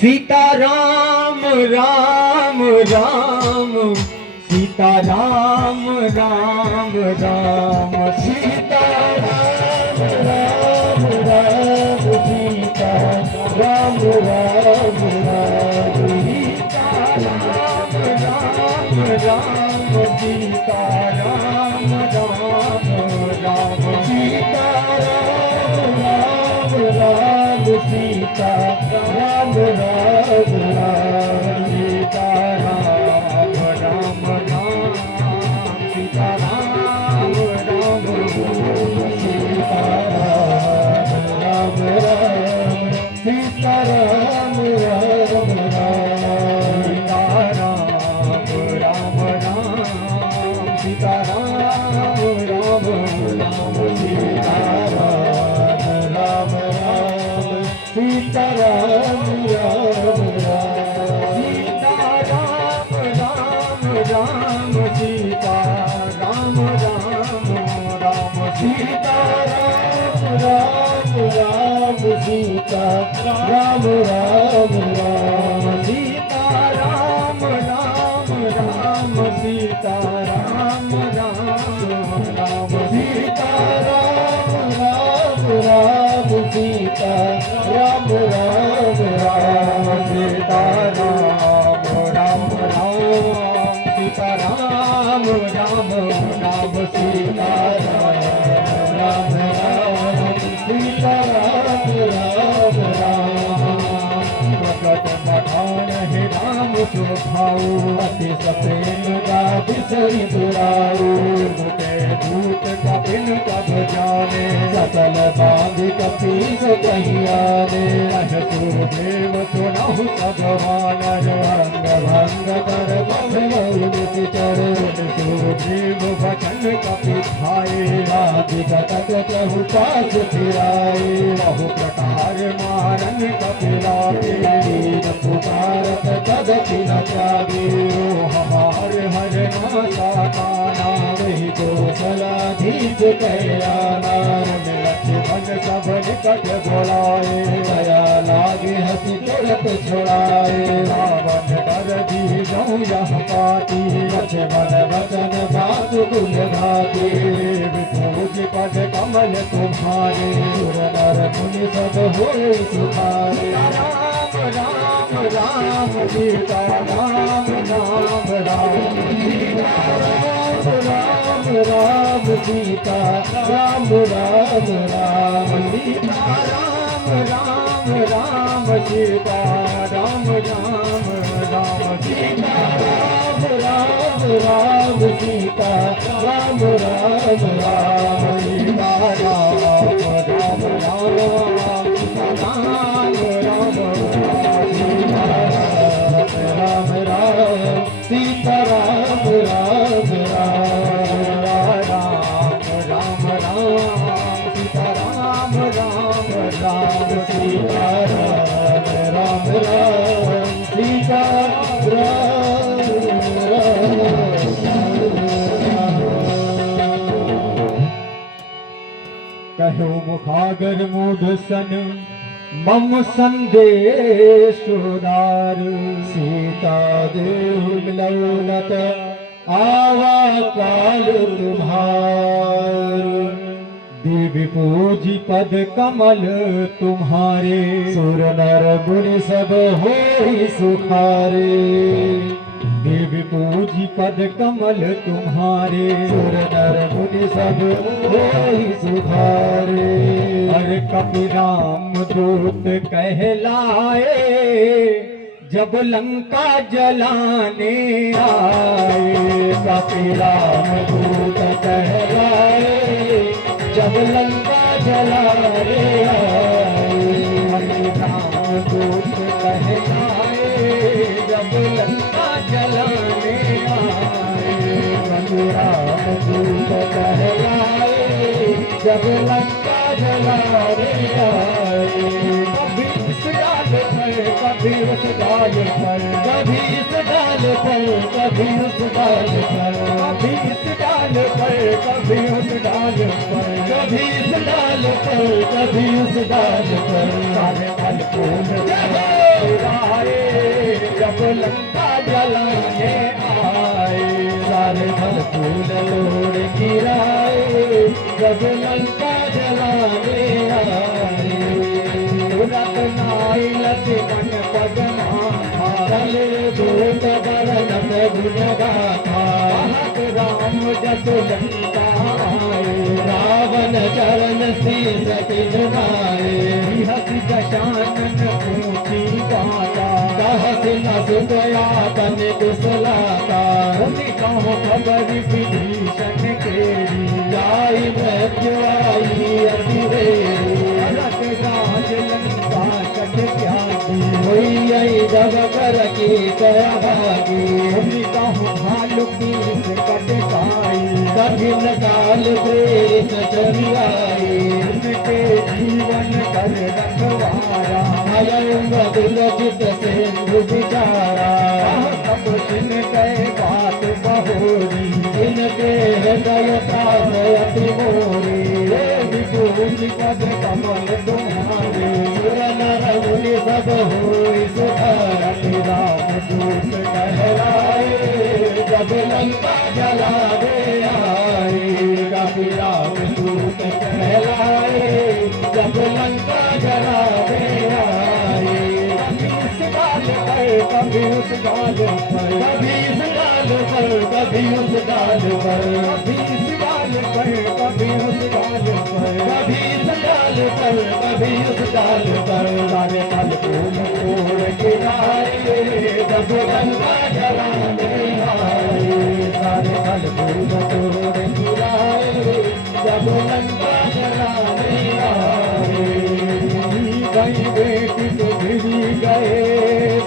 सीता राम राम राम सीता राम राम राम सीता राम राम राम सीता राम राम राम सीता राम राम राम सीता राम राम राम सीता राम राम राम सीता राम राम राम सीता राम राम राम सीता राम राम सीता राम राम सीता राम राम राम सीता राम राम राम सीता राम राम सीता राम राम सीता राम राम राम सीता राम राम राम सीता राम राम राम सीता राम राम राम सीता राम राम राम सीता राम राम राम सीता राम राम राम सीता राम राम राम सीता राम राम राम सीता राम राम राम सीता राम राम सीता राम राम राम प्रकट मठान है राम सुभाऊ अति सप्रेम का बिसरी दुराऊ मुके दूत कपिन कब जाने सकल बांध कपीस कहियाने सुरदेव सुनहु सब वानर अंग भंग कर बहु चरण सुरदेव वचन कपि खाए राधिकत कहु पास फिराए बहु प्रकार मारन कपिलाए पुकारत तदपि न त्यागे हमार हर नासा काना वही कौशलाधीश कल्याणा लक्ष्मण सब निकट बोलाए दया लागे हंसी तुरंत छुड़ाए रावण डर दी जाऊं यह पाती लक्ष्मण वचन बात कुल घाती विभूज पद कमल तुम्हारे सुर नर मुनि सब होए सुखारे राम राम राम सीता राम राम राम सीता राम राम राम सीता राम राम राम सीता राम राम राम सीता राम राम राम सीता राम राम राम सीता राम राम राम सीता राम राम राम सीता राम राम राम राम सीता राम राम राम राम सीता राम राम राम सीता राम राम सीता कहो मुखागर मूढ़ सन मम संदेश उदार सीता देव मिलौनत आवा काल तुम्हार देवी पूजी पद कमल तुम्हारे सुर नर मुनि सब होई सुखारे देवी पूजी पद कमल तुम्हारे सुर नर मुनि सब होई सुखारे हर कपि राम दूत कहलाए जब लंका जलाने आए कपि राम दूत कहलाए जब लंका जलाने आए राम दूत कहलाए जब लंका जलाने आए राम दूत कहलाए जब लंका जलाने आए कभी इस डाल पर कभी उस डाल पर कभी इस डाल पर कभी उस डाल पर कभी इस डाल पर कभी उस डाल पर, कभी इस डाल पर कभी उस डाल पर, सारे फल फूल गिराए जब लंका जलाने आए, सारे फल फूल लोड़ गिराए जब लंका जलाने आए। रत्नाई लक्ष्मण पदमा चले दूत बरनत गुण गाथा, राम जस लंका आए, रावण चरण शीस पिघलाए, हसी दशानन ऊंची गाथा, कहसी न सुतया तन कुशलाता, कहो खबर विभीषण केरी, जाई मृत्यु आई अतिरेरी, रत राज लंका कट त्यागी, हुई आई जब कर की कया भागी, कहो भालू की कट गाई, कठिन काल प्रेत चरियाई, उनके जीवन कर रखवारा, भयंग दुलचित सिंधु विचारा, तब जिन कह बात बहोरी, जिनके हृदय प्राण अति मोरी, विभूति पद कमल तुम्हारे, सुर नर मुनि सब होई सुधारि, राम दूत कहलाए जब लंका जलाने आए, कभी राम दूत कहलाए जब लंका जलाने आए। कभी इस डाल पर कभी उस डाल पर, कभी इस डाल पर कभी इस डाल पर, कभी उस डाल पर, कभी इस डाल पर कभी उस डाल पर, सारे फल फूल तोड़ गिराए जब लंका जलाने आए, सारे फल फूल तोड़ गिराए जब लंका जलाने आए। गई बेटी तो गिरी गए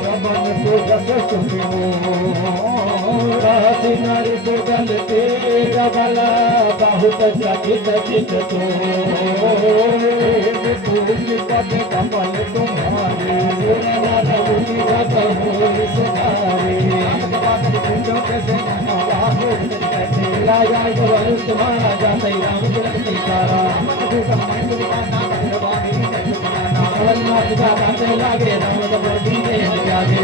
सबन को जस सुनो, रास नारी को जलते जबला बहुत चकित चित तो, विभूति पद कमल तुम्हारे, सुनना मुनि रत होई सुधारे, राजा वरुष तुम्हारा जाते राम तिलक सारा, गाते लागे राम बदी ने जागे,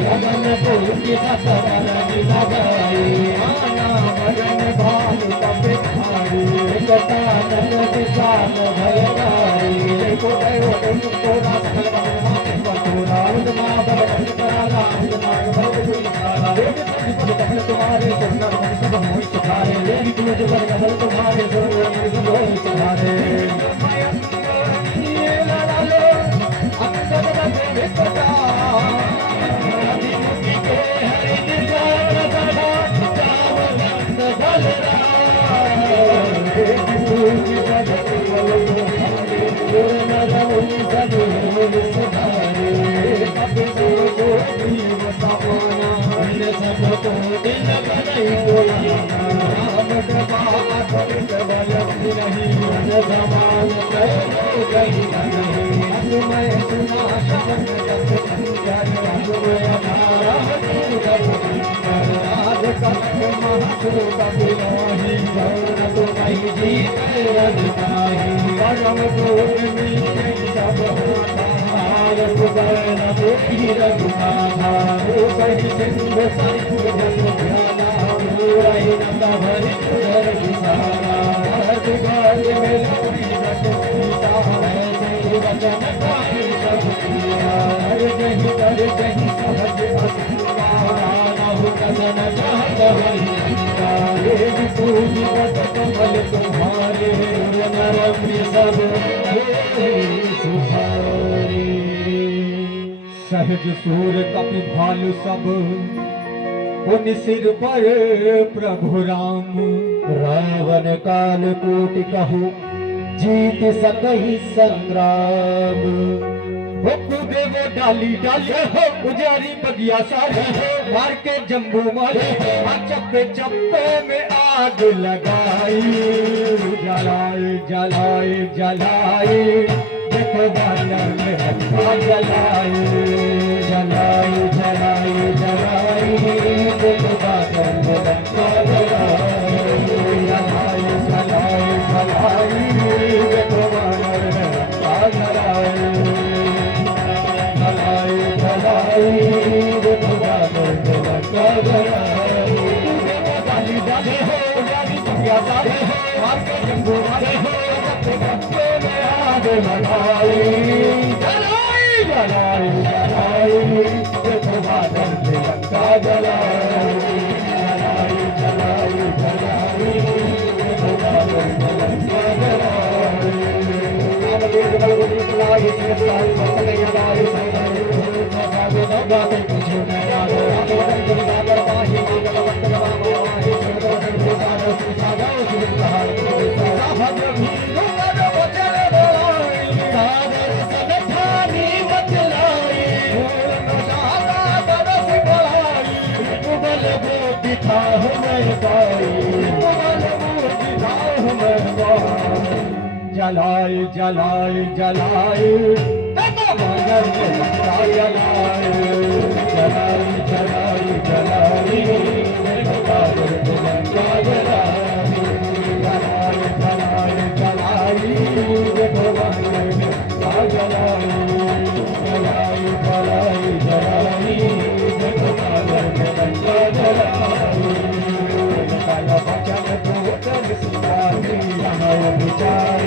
लगन को उनकी सतरानी लगाई, आना भजन भानु तपे थारी, कथा नन विशाल भय गाई, को देव तुमको ना सकल भगवान बतोरा, उदमा बदन कराला उदमा भव दुनिया, देव पद कमल तुम्हारे सुंदर मन सब मोहि सुधारे, देवी तुझ पर कमल तुम्हारे सुंदर मन सब मोहि सुधारे। सहज सूर कपि भालु सब पुनि सिर पर प्रभु राम, रावण काल कोटि कहु जीत सकहि संग्राम। वो कूदे वो डाली डाली हो उजारी बगिया सारी हो, मार के जम्बू मारे चप्पे चप्पे में आग लगाई, जलाए जलाए जलाए देखो बाजार में हत्या जलाए, जलाए जलाए जलाए देखो बाजार जलाई देखो वानर ने लंका जलाई जलाई जलाई देखो वानर ने लंका जलाई गाली डाले हो गाली दुनिया डाले हो आपके जंगू वाले हो सबके गप्पे में आग लगाई जलाई जलाई जलाई देखो वानर ने लंका जलाई जलाई जलाई जलाई देखो वानर ने लंका जलाई रामदेव भगवती बुलाई से सारी सतगई हमारी सैनाई सागे न गाते कुछ न याद रामोदन गुण सागर माही मांगल वक्त गवाम माही सुरदर्शन भूषाण सुसागा सुरहार साहब भी गुण वचन बोलाई सागर सनठानी बतलाई पूर्ण जाता बरस गलाई कुबल गोपी था मैं पाई कुबल गोपी था मैं पाई जलाई जलाई जलाई मगर जलाई जलाई जलाई जलाई जलाई जलाई देखो जलाई जलाई जलाई देखो बचन भूतल सुधारी विचार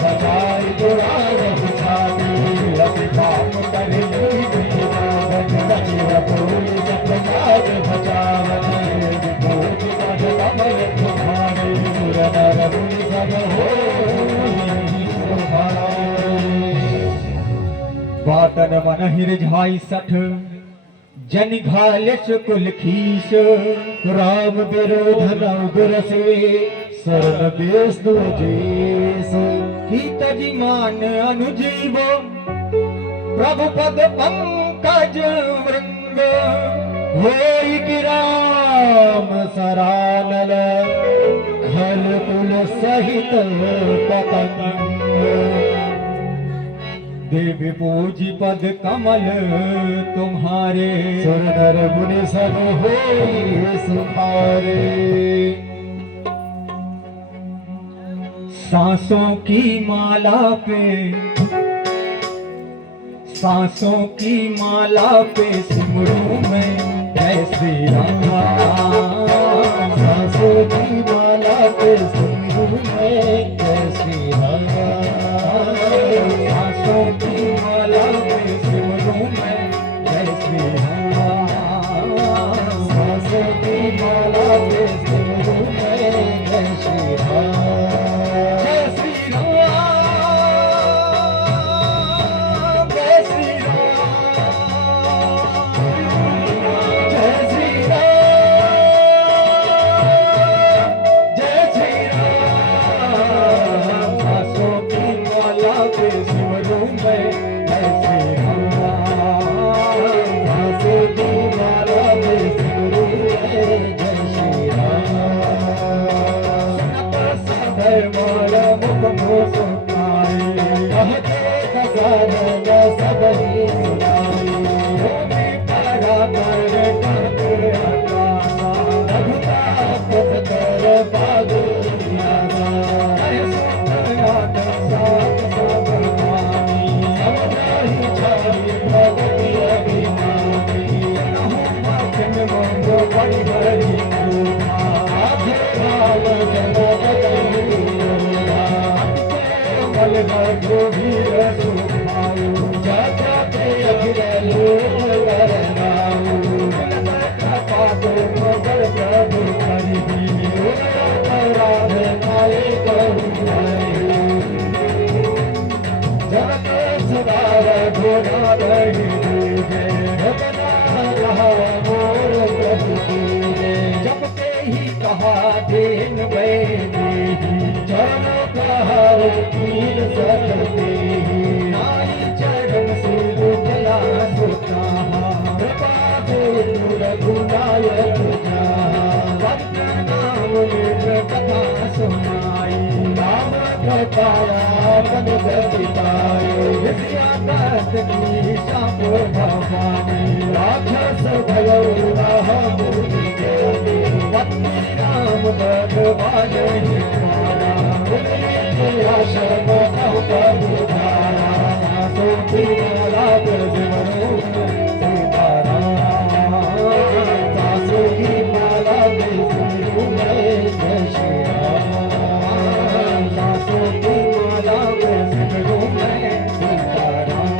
बचाई दुरार बुझाती रवि काम कर बचावन कमल तुम्हारे सुर नर मुनि सब हो बातन मन हिरझाई सठ जन घालिस कुल खीस राम विरोध नवगुर से शरण बेस दुजेस कीत जिमान अनुजीव प्रभु पद पंकज वृंग होई गिराम सरानल खल कुल सहित पतंग देवी पूजी पद कमल तुम्हारे सुर नर मुनि सब होई सुखारे सांसों की माला पे सिमरू में जय श्री राम सांसों की माला पे सिमरू में जय श्री राम सांसों की माला पे सिमरू में जय श्री राम सांसों की माला पे सिमरू में जय श्री राम राक्षस भयो राम भगवान मारा तेरा शर्म धारा सो माला सिमरो सीताराम सासू की माला सिमरू मैं जय श्री राम सासू की माला सिमरू मैं सीताराम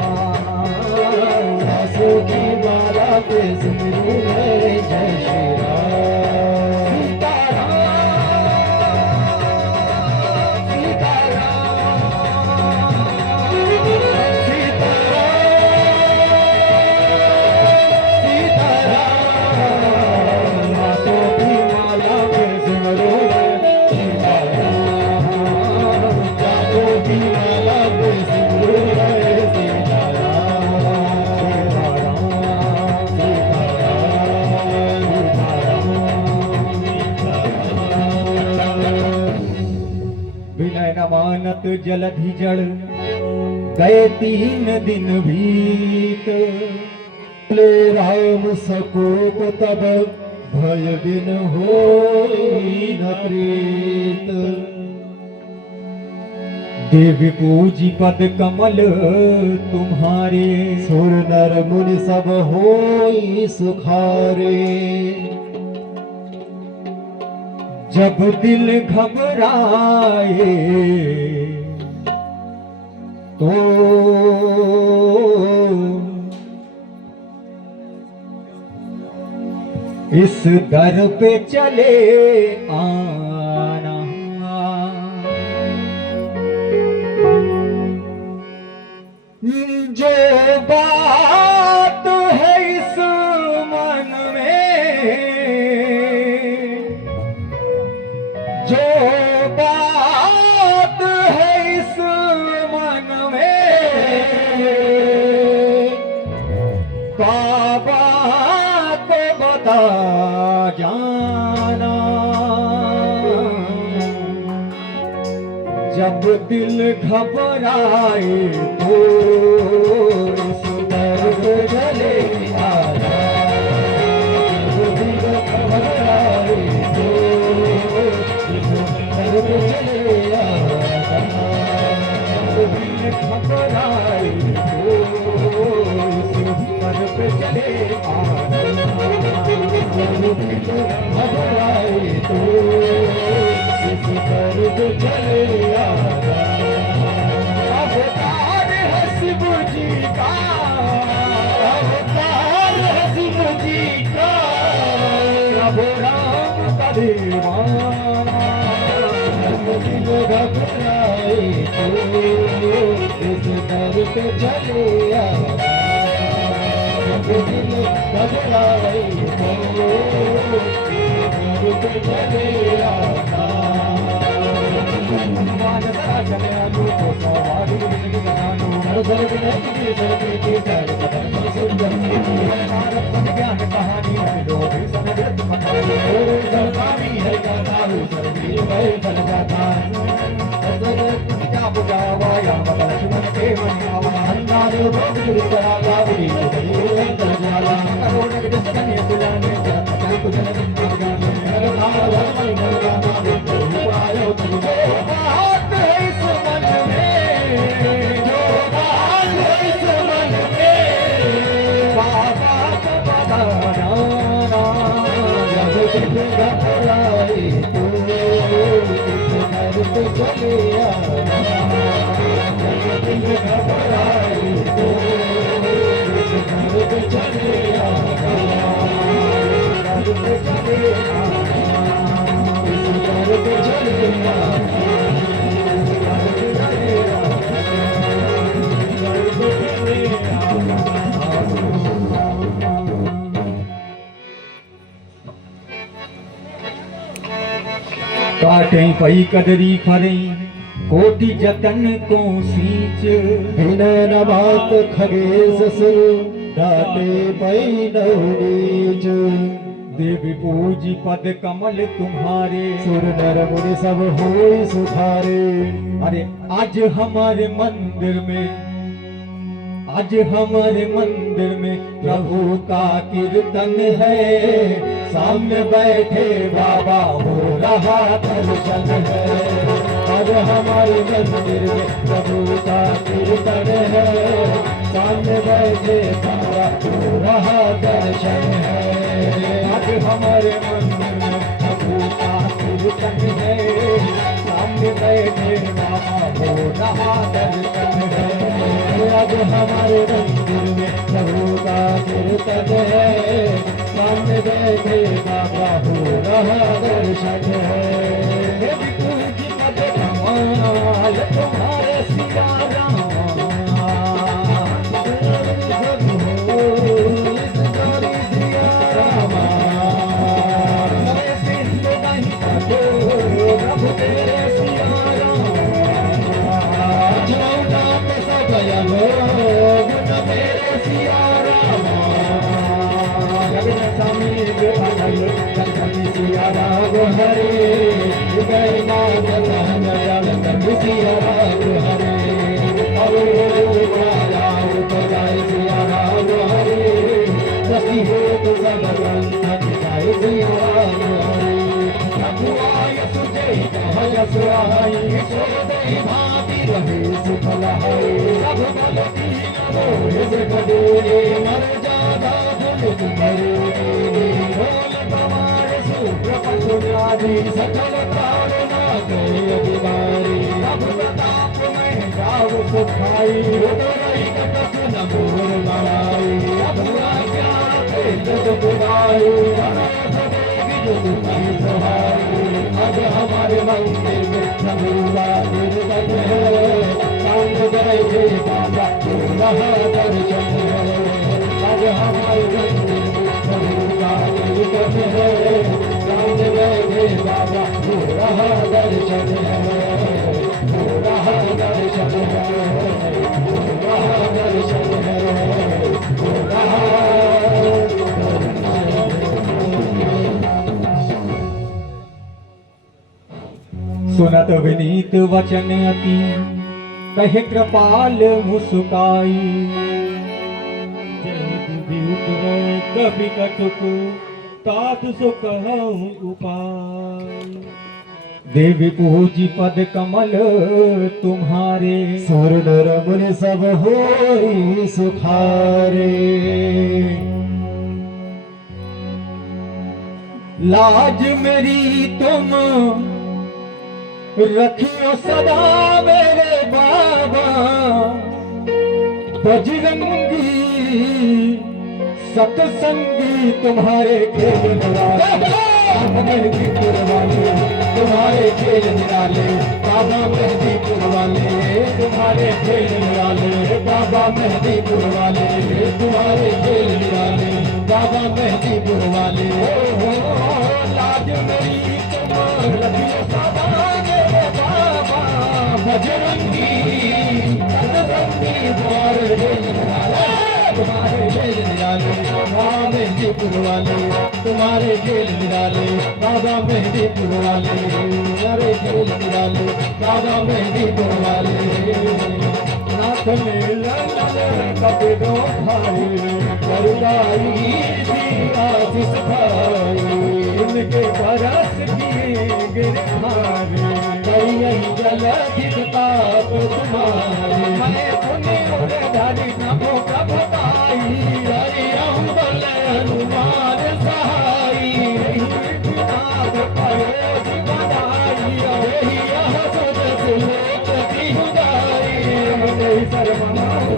सासू की माला सिमरू मैं जय श्री विनय न मानत जलधि जड़ गए 3 दिन बीत ले राम सकोप तब भय बिन होई न प्रीत देवी पूजी पद कमल तुम्हारे सुर नर मुनि सब होई सुखारे जब दिल घबराए तो इस दर पे चले आना जो बात है इस मन में जो बात है इस मन में बाबा को बता जाना जब दिल घबराए तो इस दर्द जले आना जब दिल घबराए तो इस दर्द जले आना जब दिल घबराए तो इस दर्द जले आना जब दिल घबराए तो इस दर्द चले आना अवतार है शिव जी का अवतार है शिव जी का प्रभु राम का दीवाना जब दिल घबराए तो इस दर्द चले आना जब दिल घबराए तो इस दर्द चले आना चले आलू को सवारी ज्ञान कहानी सरकारी है क्या बुझावा या लक्ष्मण के काटे पई कदरी फरे कोटि जतन को सींच बिना न बात खगेश सुर डाटे पई नीच देवी पूजी पद कमल तुम्हारे सुर नर मुनि सब होई सुधारे अरे आज हमारे मंदिर में प्रभु का कीर्तन है सामने बैठे बाबा हो रहा दर्शन है। आज हमारे मंदिर में प्रभु का कीर्तन है। सामने बैठे बाबा हो रहा दर्शन है। आज हमारे मंदिर में प्रभु का कीर्तन है। सामने बैठे बाबा हो रहा दर्शन है। आज हमारे मंदिर में प्रभु का कीर्तन है। सामने बैठे बाबा हो रहा दर्शन है। विपुल की पद कमाल तुम्हारे सिया राम। सिया राम हरे हरे सिया राम हरे सखी हो तो सब बंधन जाए सिया राम हरे। रघुआय सुजय कहय सुहाई सो दे भाति रहे सुफलाय। सब बल दीन मोहि जग डोरे मर जादा गुण तुम्हारे। सुप्रपशुनादि सकल कारणा कहे अधिकारी। अब प्रताप में गाव सुखाई उदरई कटक न मोर लड़ाई। अब आज्ञा जग बुलाई तुम्हारी सहाई। अब हमारे मंदिर में प्रभु का कीर्तन है। सामने बैठे बाबा हो रहा दर्शन है। अब हमारे मंदिर में प्रभु का कीर्तन है। सामने बैठे बाबा हो रहा दर्शन है। हो रहा दर्शन है। हो रहा दर्शन है। हो रहा सुनत विनीत वचन अति कहे कृपाल मुस्काई। कभी कटुक तात सो कहूँ उपाय। देवी पूजी पद कमल तुम्हारे। स्वर्ण रमन सब होई सुखारे। लाज मेरी तुम रखियो सदा मेरे बाबा। बजरंगी सत्संगी तुम्हारे खेल निराले। मेहदीपुर वाले तुम्हारे खेल निराले। बाबा मेहदीपुर वाले तुम्हारे खेल निराले। बाबा मेहदीपुर वाले तुम्हारे खेल निराले। बाबा मेहदीपुर वाले लाज मेरी तुम रखियो सदा मेरे बाबा। बजरंगी सत्संगी तुम्हारे खेल निराले। तुम्हारे खेल निराले बाबा मेहदीपुर वाले। तुम्हारे खेल निराले बाबा मेहदीपुर वाले। अरे खेल निराले बाबा मेहदीपुर वाले। नाथ मेला कपिलो भाई करुणाई आशीष भाई। इनके परस किए गिरधारी। कई जल ताप तुम्हारे। मैं पुण्य धारी नमो प्रभुताई। हरि राम बल हनुमान सहाई। नाथ पयोज बधाई। यही यह सुध सुलोक तिहुदाई। नहीं सर्वनाम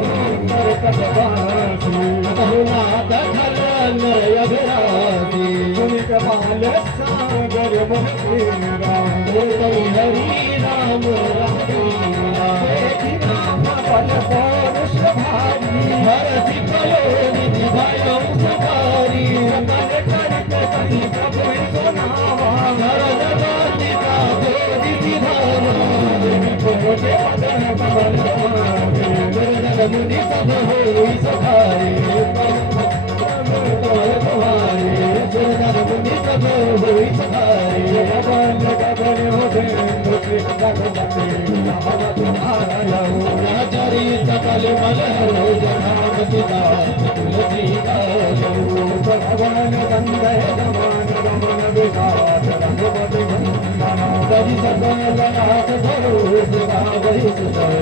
कर कटवासी। बहुनाथ खलन अभिरासी। सुन कपाल सागर मन तेरा। हरि राम राम पल पौरुष भारी। हरति पयोनिधि भयो सुधारी। सकल करत कहि प्रभु सुनावा। शरण गातिका बोधि विधाना। बोधे पदन कमल पावे। दुर्जन मुनि सब होई सखारे। तुम्हारे दुर्जन मुनि सब होई सखारे। अगन गगन होते चरी सकल मलहरो जनाम सीता तुलसी का भगवान बंदे जमान विकास रघुपति नंदन कवि सकलनाथ धरो गावहि सुंदर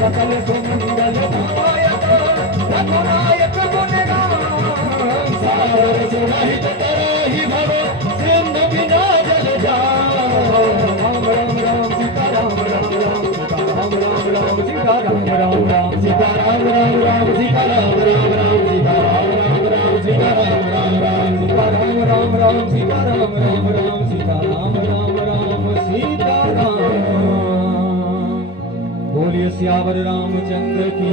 सकल सुमंगल नायक रघुनायक गुण गान सागर सुरहित तरहि भव सिंधु बिना जल जान राम राम राम सीता राम राम राम सीता राम राम राम सीता राम राम राम सीता राम राम राम सीता राम राम राम सीता राम राम राम सीता राम राम राम सीता राम राम राम सीता राम बोलिए सियावर रामचंद्र की।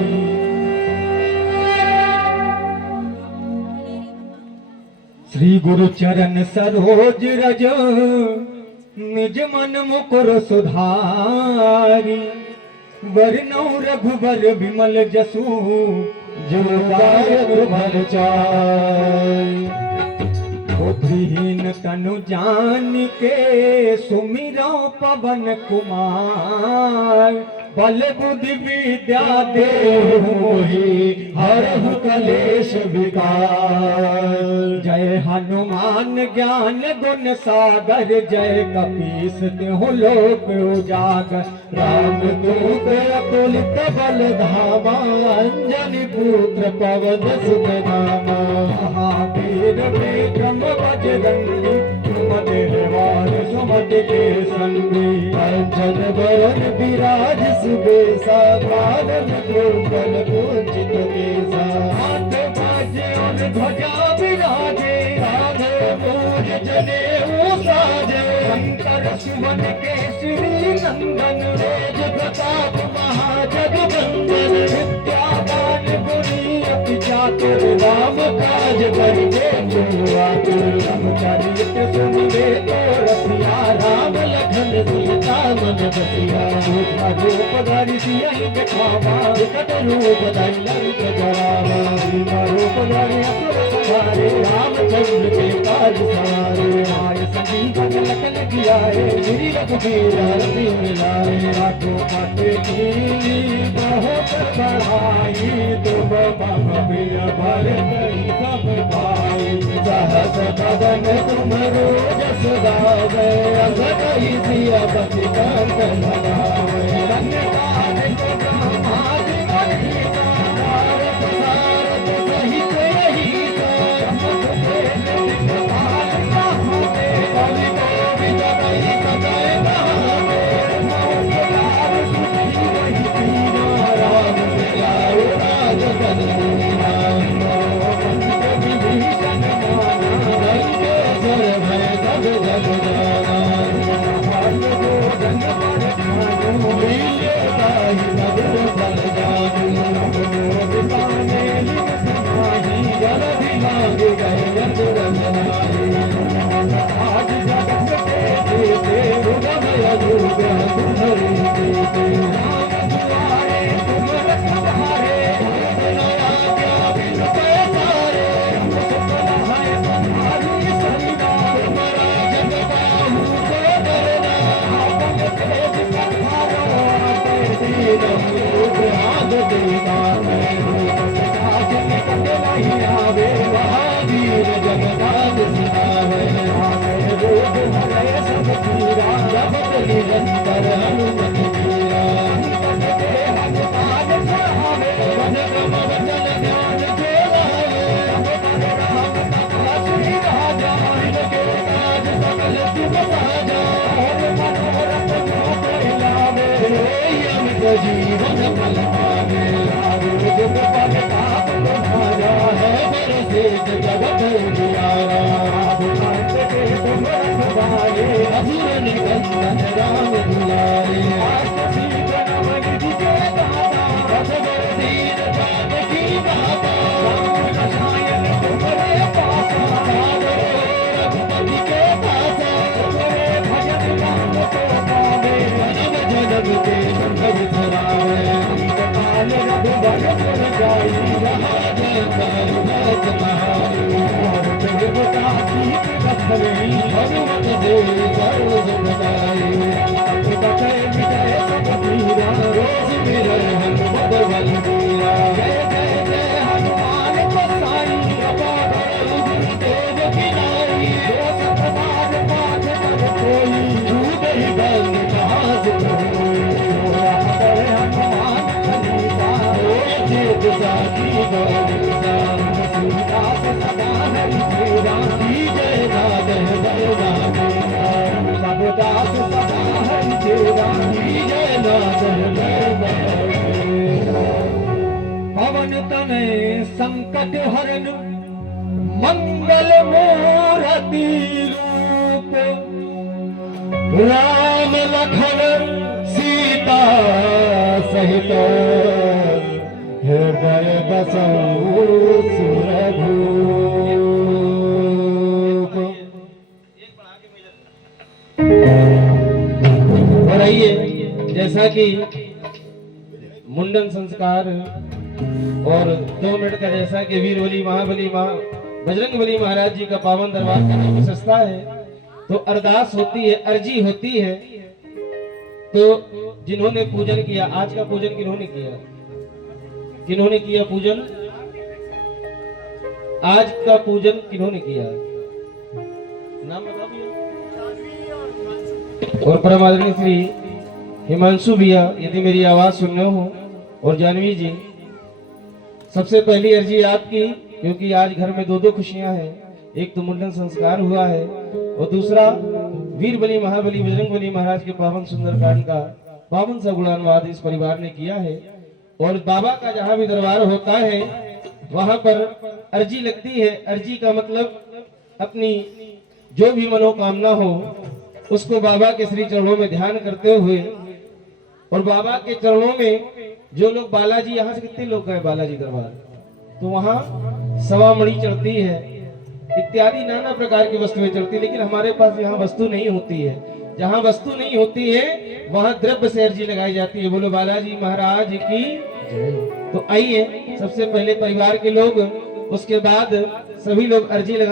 श्री गुरु चरण सरोज रज निज मन मुकुर सुधारी वरनौ रघुबर विमल जसु जो दायक भर चाय बुद्धिहीन तनु जान के सुमिरो पवन कुमार बल बुद्धि विद्या देहु मोहि हरहु कलेश विकार जय हनुमान ज्ञान गुण सागर जय कपीस तिहु लोक उजागर राम दूत अतुलित बल धामा अंजनी पुत्र पवन सुत नामा महावीर विक्रम बजरंगी सुमतिवार सुमति के संगी कंचन बरन विराज सुबेसा कानन कुंडल कुंचित केसा हाथ बाजे और ध्वजा विराजे राधे मोर जनेऊ साजे शंकर सुमन केसरी नंदन तेज प्रताप महाजगवंदन विद्यावान गुणी अति चातुर राम काज करिबे आतुर ब्रह्मचर्य सुनिबे तो रसिया राम लखन सीता मन बसिया रूप धरि सियहि देखावा विकट रूप धरि लंक जरावा रूप धरि असुर संहारे रामचंद्र के काज सवारे आय संजीवन लखन जियाए गिरि रघुबीर हरषि मिलाए राखो पाटे की बहुत बड़ाई तुम मम प्रिय भरत सब भाई सहस बदन तुमरो जस गावे असगहि सियपति कंठ लगावे रंगदार ब्रह्मादि गणिता भारत सारथ सहित रहिता कवि गोविंद कहि सजय बहावे मोहनलाल सुधि वही पीरा राम मिलायो राज कनैया विभीषण माना लंकेश्वर भय सब जग जाना भाग्य को जन पर ठानो लीले ताहि मधुर फल जानु बिताने लिन समाहि जलधि लागे गए यदुर जनाई आज जगत के देते हृदय अजूब सुंदरी देते राम दुआरे तुम रखवारे नया क्या बिन पैसारे सुपन है तुम्हारी सरिदा तुम्हारा जग बाहु को डरना आपन तेज पठारो आते दीन योग आद देता मैं साज निकट नहीं आवे महावीर जगदाद सिनावे आवे रोग हरे सब पीरा जपत निरंतर हनुमत वीरा अंत के हनुमान सहावे वन क्रम वचन ध्यान के लावे अवतार राम तपस्वी राजा इनके काज सकल शुभ साजा और मनोरथ जो कोई लावे अमित जीवन फल पावे रावे दुख पग ताप तुम्हारा है बरसेत जगत उजियारा आदिनाथ के तुम रखवारे असुर निकंदन राम दुलारे आष्टमी प्रणव निधि के दाता रसवर धीर जानकी माता राम रसायन तुम्हारे पासा सादो रघुपति के पासा तुम्हारे भजन नाम को पावे जन्म जन्म के संग विसरावे अंत काल रघुबर पुर जाई रहा जय करुणात महारी और देवता दीप रखली हनुमत से सर्व सुखदाई कटे मिटे सब पीरा रोज मेरे हनुमत बल वीरा जय जय जय हनुमान गोसाई अपार तेज किनारे तने संकट हरन मंगल मूर्ति रूप राम लखन सीता सहित हृदय बसऊ सुरभूप। और आइए, जैसा कि मुंडन संस्कार और 2 मिनट का जैसा कि वीर बली महाबली बजरंग बली महाराज जी का पावन दरबार का नाम विशेषता है, तो अरदास होती है, अर्जी होती है। तो जिन्होंने पूजन किया, आज का पूजन किन्होंने किया, किन्होंने किया पूजन, आज का पूजन किन्होंने किया, नाम बता भैया। और परम आदरणीय श्री हिमांशु भैया, यदि मेरी आवाज सुन रहे हो, और जानवी जी, सबसे पहली अर्जी आपकी, क्योंकि आज घर में 2 खुशियां हैं। एक तो मुंडन संस्कार हुआ है, और दूसरा वीर बली महाबली बजरंग बली महाराज के पावन सुंदरकांड का पावन सा गुणानुवाद इस परिवार ने किया है। और बाबा का जहां भी दरबार होता है वहां पर अर्जी लगती है। अर्जी का मतलब अपनी जो भी मनोकामना हो उसको बाबा के श्री चरणों में ध्यान करते हुए, और बाबा के चरणों में जो लोग बालाजी, यहाँ से कितने लोग गए बालाजी दरबार, तो वहां सवा मणि चढ़ती है, इत्यादि नाना प्रकार की वस्तुएं चढ़ती है। लेकिन हमारे पास यहाँ वस्तु नहीं होती है। जहाँ वस्तु नहीं होती है वहां द्रव्य से अर्जी लगाई जाती है। बोलो बालाजी महाराज की जय। तो आइए, सबसे पहले परिवार के लोग, उसके बाद सभी लोग अर्जी लगा